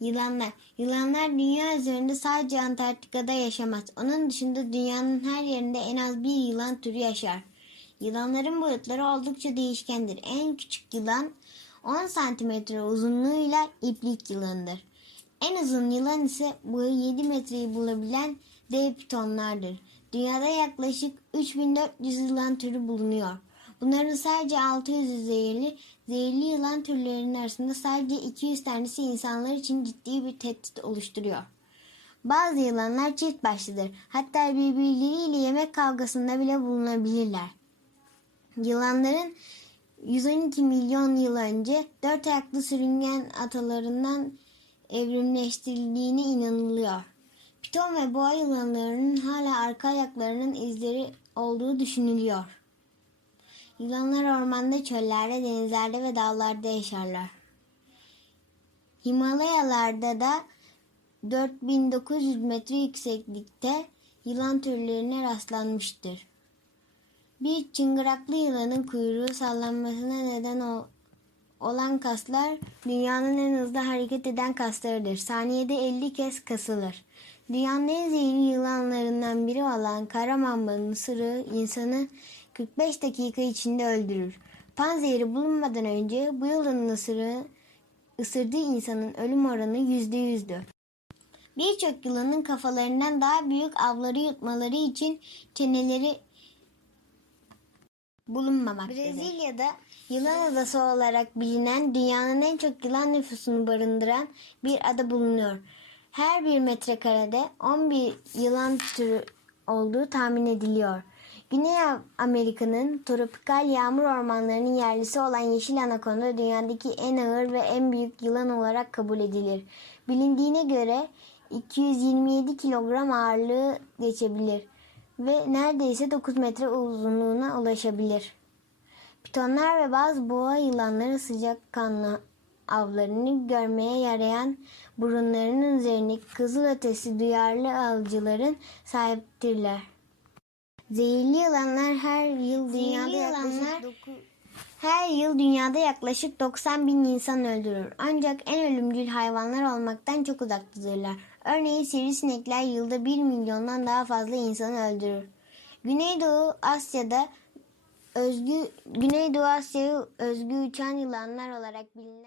Yılanlar. Yılanlar dünya üzerinde sadece Antarktika'da yaşamaz. Onun dışında dünyanın her yerinde en az bir yılan türü yaşar. Yılanların boyutları oldukça değişkendir. En küçük yılan 10 santimetre uzunluğuyla iplik yılanıdır. En uzun yılan ise boyu 7 metreyi bulabilen dev pitonlardır. Dünyada yaklaşık 3400 yılan türü bulunuyor. Bunların sadece 600'ü zehirli, zehirli yılan türlerinin arasında sadece 200 tanesi insanlar için ciddi bir tehdit oluşturuyor. Bazı yılanlar çift başlıdır. Hatta birbirleriyle yemek kavgasında bile bulunabilirler. Yılanların 112 milyon yıl önce dört ayaklı sürüngen atalarından evrimleştirildiğine inanılıyor. Piton ve boğa yılanlarının hala arka ayaklarının izleri olduğu düşünülüyor. Yılanlar ormanda, çöllerde, denizlerde ve dağlarda yaşarlar. Himalayalarda da 4900 metre yükseklikte yılan türlerine rastlanmıştır. Bir çıngıraklı yılanın kuyruğu sallanmasına neden ol- olan kaslar dünyanın en hızlı hareket eden kaslarıdır. Saniyede 50 kez kasılır. Dünyanın en zehirli yılanlarından biri olan kara mambanın ısırığı insanı 45 dakika içinde öldürür. Panzehiri bulunmadan önce bu yılanın ısırığı ısırdığı insanın ölüm oranı %100'dü. Birçok yılanın kafalarından daha büyük avları yutmaları için çeneleri bulunmamaktadır. Brezilya'da yılan adası olarak bilinen dünyanın en çok yılan nüfusunu barındıran bir ada bulunuyor. Her bir metrekarede 11 yılan türü olduğu tahmin ediliyor. Güney Amerika'nın tropikal yağmur ormanlarının yerlisi olan yeşil anakonda dünyadaki en ağır ve en büyük yılan olarak kabul edilir. Bilindiğine göre 227 kilogram ağırlığı geçebilir ve neredeyse 9 metre uzunluğuna ulaşabilir. Pitonlar ve bazı boğa yılanları sıcakkanlı avlarını görmeye yarayan burunlarının üzerindeki kızılötesi duyarlı alıcıların sahiptirler. Zehirli yılanlar her yıl dünyada yaklaşık her yıl dünyada yaklaşık 90 bin insan öldürür. Ancak en ölümcül hayvanlar olmaktan çok uzaktadırlar. Örneğin sivrisinekler yılda 1 milyondan daha fazla insanı öldürür. Güneydoğu Asya'da özgü Güneydoğu Asya'ya özgü uçan yılanlar olarak bilinen